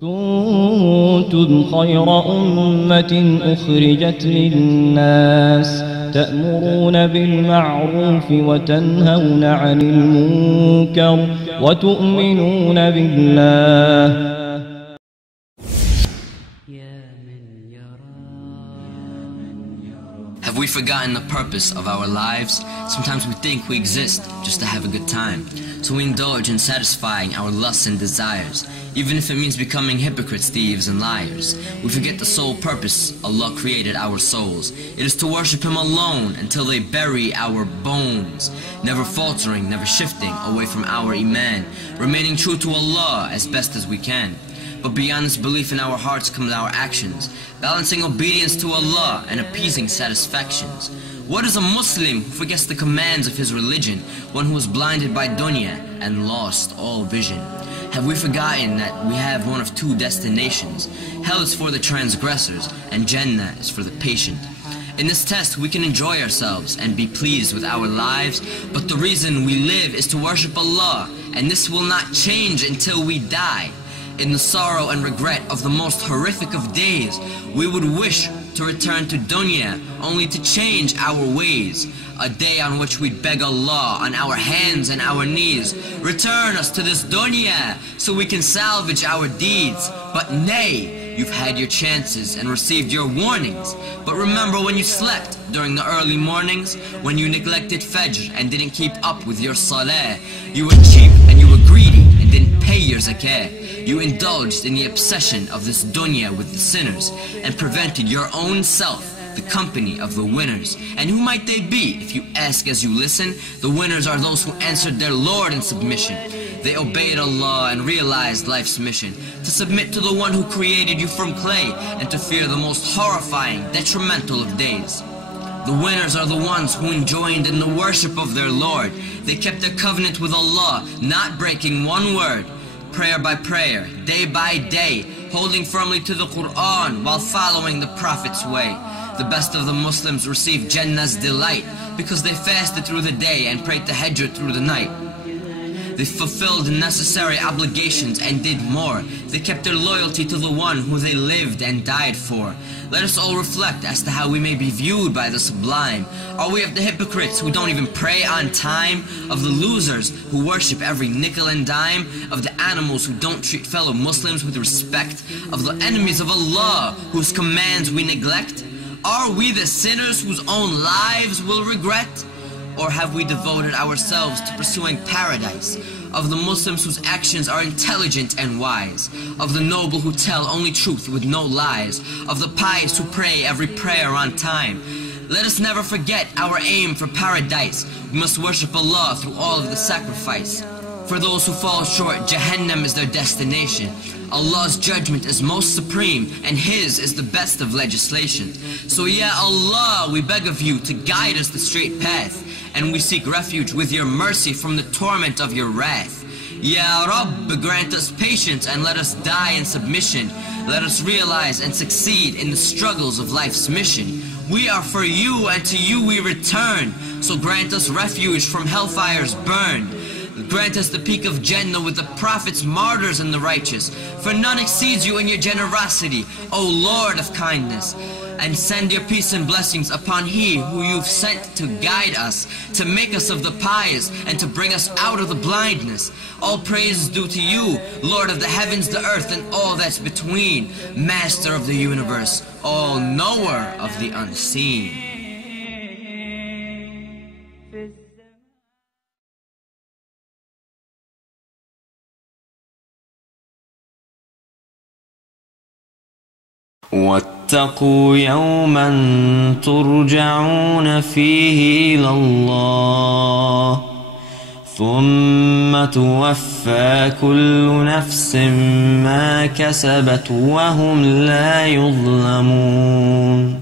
كنتم خير أمة أخرجت للناس تأمرون بالمعروف وتنهون عن المنكر وتؤمنون بالله. Have we forgotten the purpose of our lives? Sometimes we think we exist just to have a good time. So we indulge in satisfying our lusts and desires, even if it means becoming hypocrites, thieves, and liars. We forget the sole purpose Allah created our souls. It is to worship Him alone until they bury our bones, never faltering, never shifting away from our Iman, remaining true to Allah as best as we can. But beyond this belief in our hearts comes our actions, balancing obedience to Allah and appeasing satisfactions. What is a Muslim who forgets the commands of his religion, one who is blinded by dunya and lost all vision? Have we forgotten that we have one of two destinations? Hell is for the transgressors and Jannah is for the patient. In this test we can enjoy ourselves and be pleased with our lives, but the reason we live is to worship Allah, and this will not change until we die. In the sorrow and regret of the most horrific of days, we would wish to return to dunya only to change our ways. A day on which we'd beg Allah on our hands and our knees, return us to this dunya so we can salvage our deeds. But nay, you've had your chances and received your warnings. But remember when you slept during the early mornings, when you neglected Fajr and didn't keep up with your salah. You were cheap and you were greedy and didn't pay your zakah. You indulged in the obsession of this dunya with the sinners and prevented your own self the company of the winners. And who might they be? If you ask as you listen, the winners are those who answered their Lord in submission. They obeyed Allah and realized life's mission, to submit to the one who created you from clay and to fear the most horrifying, detrimental of days. The winners are the ones who enjoined in the worship of their Lord. They kept their covenant with Allah, not breaking one word. Prayer by prayer, day by day, holding firmly to the Quran while following the Prophet's way. The best of the Muslims received Jannah's delight because they fasted through the day and prayed tahajjud through the night. They fulfilled the necessary obligations and did more. They kept their loyalty to the one who they lived and died for. Let us all reflect as to how we may be viewed by the sublime. Are we of the hypocrites who don't even pray on time? Of the losers who worship every nickel and dime? Of the animals who don't treat fellow Muslims with respect? Of the enemies of Allah whose commands we neglect? Are we the sinners whose own lives will regret? Or have we devoted ourselves to pursuing paradise? Of the Muslims whose actions are intelligent and wise? Of the noble who tell only truth with no lies? Of the pious who pray every prayer on time? Let us never forget our aim for paradise. We must worship Allah through all of the sacrifice. For those who fall short, Jahannam is their destination. Allah's judgment is most supreme, and His is the best of legislation. So Ya Allah, we beg of you to guide us the straight path, and we seek refuge with your mercy from the torment of your wrath. Ya Rabb, grant us patience and let us die in submission. Let us realize and succeed in the struggles of life's mission. We are for you and to you we return, so grant us refuge from hellfire's burn. Grant us the peak of Jannah with the prophets, martyrs, and the righteous. For none exceeds you in your generosity, O Lord of kindness. And send your peace and blessings upon He who you've sent to guide us, to make us of the pious, and to bring us out of the blindness. All praise is due to you, Lord of the heavens, the earth, and all that's between, Master of the universe, all knower of the unseen. واتقوا يوما ترجعون فيه إلى الله ثم توفى كل نفس ما كسبت وهم لا يظلمون.